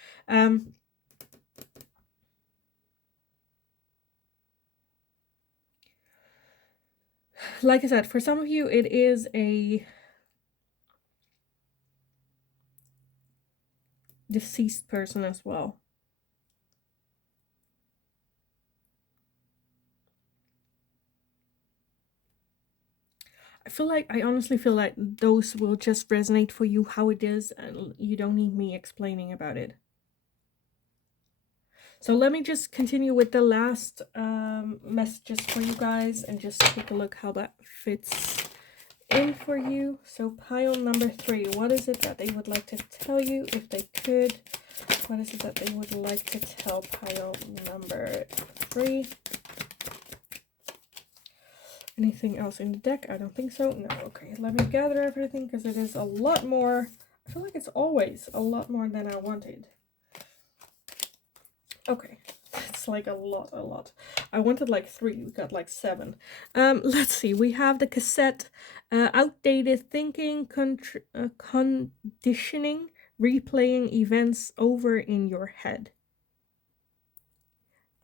Like I said, for some of you, it is a deceased person as well. I honestly feel like those will just resonate for you how it is, and you don't need me explaining about it. So let me just continue with the last messages for you guys and just take a look how that fits in for you. So pile number 3, what is it that they would like to tell you if they could? What is it that they would like to tell pile number 3? Anything else in the deck? I don't think so. No. Okay, let me gather everything because it is a lot more. I feel like it's always a lot more than I wanted. Okay, it's like a lot. I wanted like 3, we got like 7. Let's see. We have the cassette, outdated thinking, conditioning, replaying events over in your head.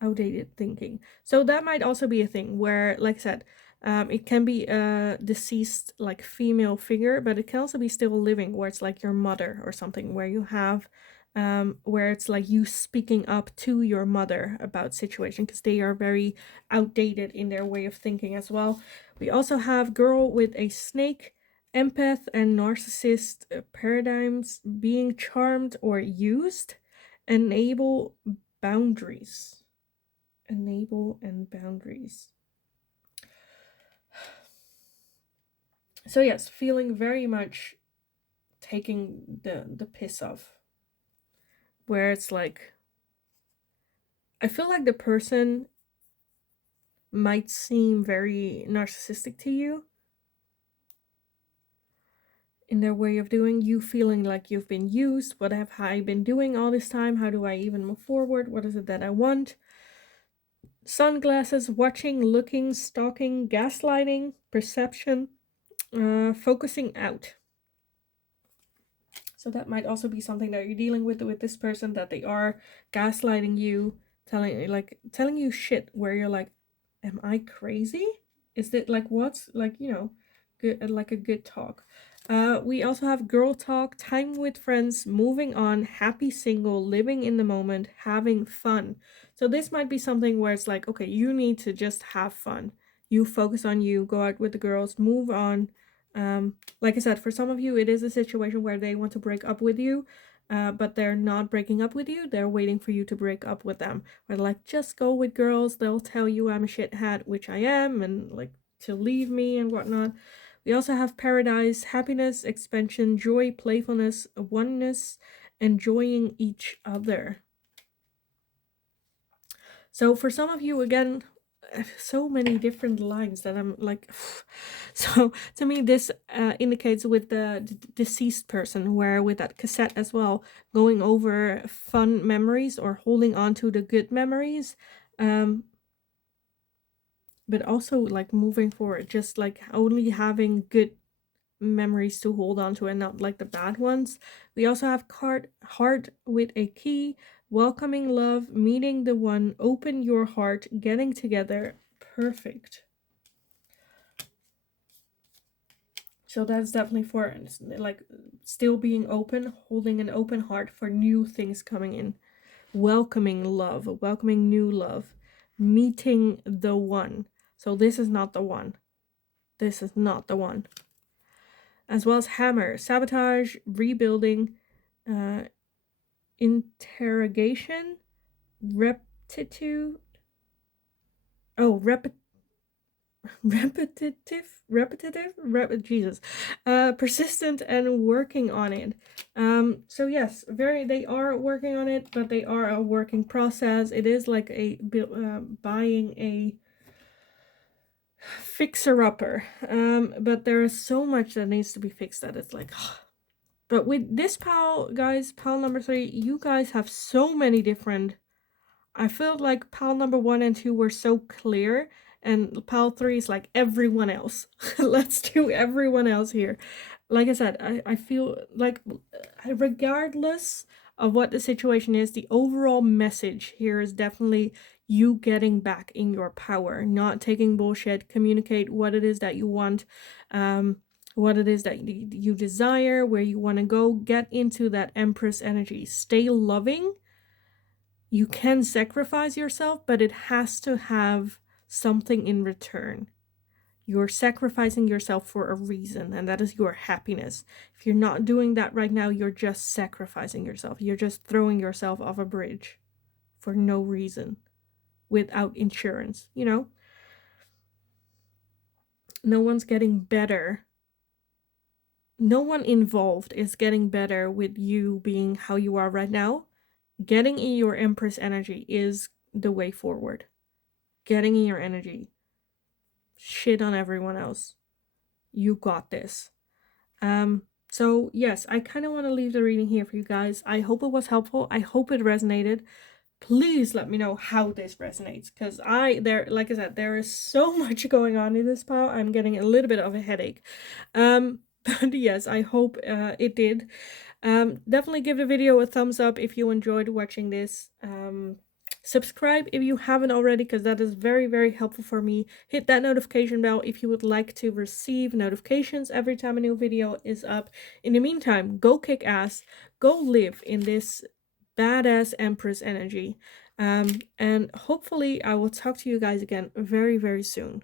Outdated thinking. So that might also be a thing where, like I said, it can be a deceased like female figure, but it can also be still living, where it's like your mother or something, where you have where it's like you speaking up to your mother about situation, because they are very outdated in their way of thinking as well. We also have girl with a snake, empath and narcissist paradigms, being charmed or used, enable boundaries. Enable and boundaries. So yes, feeling very much taking the piss off, where it's like, I feel like the person might seem very narcissistic to you in their way of doing, you feeling like you've been used. What have I been doing all this time? How do I even move forward? What is it that I want? Sunglasses, watching, looking, stalking, gaslighting, perception, focusing out. So that might also be something that you're dealing with this person, that they are gaslighting you, telling you shit where you're like, am I crazy? Is it like, what's like, good, like a good talk. We also have girl talk, time with friends, moving on, happy single, living in the moment, having fun. So this might be something where it's like, okay, you need to just have fun. You focus on you, go out with the girls, move on. Like I said, for some of you, it is a situation where they want to break up with you, but they're not breaking up with you. They're waiting for you to break up with them. Or like, just go with girls. They'll tell you I'm a shithead, which I am, and like to leave me and whatnot. We also have paradise, happiness, expansion, joy, playfulness, oneness, enjoying each other. So for some of you, again, so many different lines that I'm like, so to me this indicates with the deceased person, where with that cassette as well, going over fun memories or holding on to the good memories, but also like moving forward, just like only having good memories to hold on to and not like the bad ones. We also have heart with a key, welcoming love, meeting the one, open your heart, getting together, perfect. So that's definitely for like still being open, holding an open heart for new things coming in, welcoming love, welcoming new love, meeting the one. So this is not the one. This is not the one. As well as hammer, sabotage, rebuilding, uh, interrogation, reptitude. Oh, Jesus, persistent and working on it. So yes, they are working on it, but they are a working process. It is like buying a fixer-upper, but there is so much that needs to be fixed that it's like, but with this pal, guys, pal number 3, you guys have so many different. I felt like pal number 1 and 2 were so clear, and pal 3 is like everyone else. Let's do everyone else here. Like I said, I feel like regardless of what the situation is, the overall message here is definitely you getting back in your power, not taking bullshit, communicate what it is that you want, what it is that you desire, where you want to go, get into that Empress energy, stay loving. You can sacrifice yourself, but it has to have something in return. You're sacrificing yourself for a reason, and that is your happiness. If you're not doing that right now, you're just sacrificing yourself. You're just throwing yourself off a bridge for no reason, without insurance, No one's getting better. No one involved is getting better with you being how you are right now. Getting in your Empress energy is the way forward. Getting in your energy. Shit on everyone else. You got this. So yes, I kind of want to leave the reading here for you guys. I hope it was helpful. I hope it resonated. Please let me know how this resonates, because like I said, there is so much going on in this pile. I'm getting a little bit of a headache. But yes, I hope it did. Definitely give the video a thumbs up if you enjoyed watching this. Subscribe if you haven't already, because that is very, very helpful for me. Hit that notification bell if you would like to receive notifications every time a new video is up. In the meantime, go kick ass, go live in this badass Empress energy, and hopefully I will talk to you guys again very, very soon.